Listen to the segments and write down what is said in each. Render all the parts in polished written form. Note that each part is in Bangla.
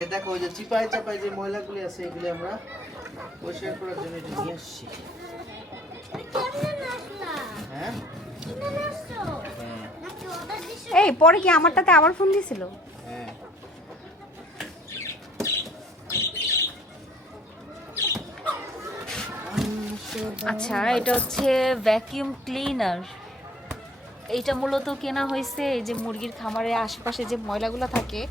দেখো ওই যে চিপাই চাপাই যে ময়লাগুলি আছে এগুলি আমরা পরিষ্কার করার জন্য এটা নিয়ে আসছি। হ্যাঁ এই পরে কি আমারটাতে আবার ফোন দিছিল? হ্যাঁ আচ্ছা, এটা হচ্ছে ভ্যাকিউম ক্লিনার। এইটা মূলত কেনা হয়েছে এই যে মুরগির খামারের আশেপাশে যে ময়লাগুলো থাকে,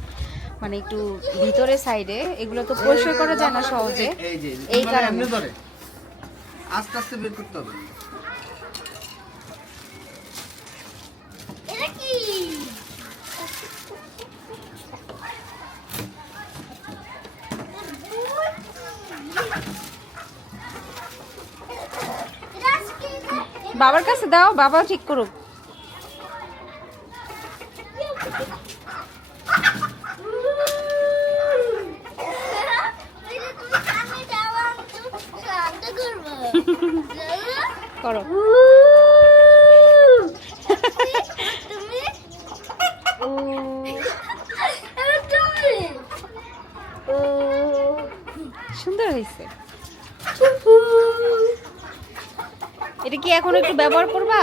মানে একটু ভিতরে সাইডে, এগুলো তো পরিষ্কার করা যায় না সহজে। এই কারণে আস্তে আস্তে বের করতে হবে। বাবার কাছে দাও, বাবা ঠিক করুক। করো। সুন্দর হয়েছে। এটা কি এখন একটু ব্যবহার করবা?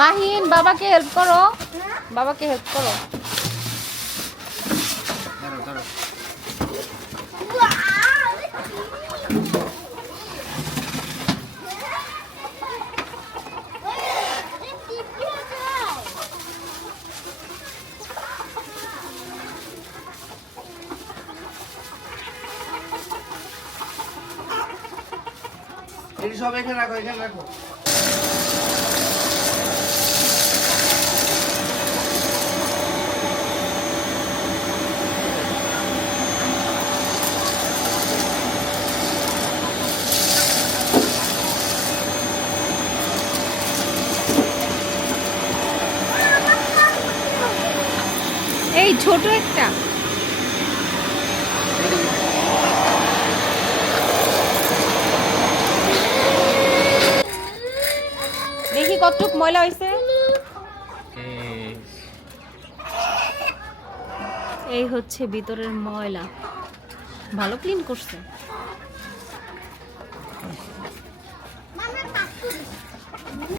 মাহিন, বাবাকে হেল্প করো, বাবাকে হেল্প করো। এই সব এখানে রাখো, এখানে রাখো। এই ছোট একটা দেখি কতটুক ময়লা হয়েছে। এই হচ্ছে ভিতরের ময়লা, ভালো ক্লিন করছে।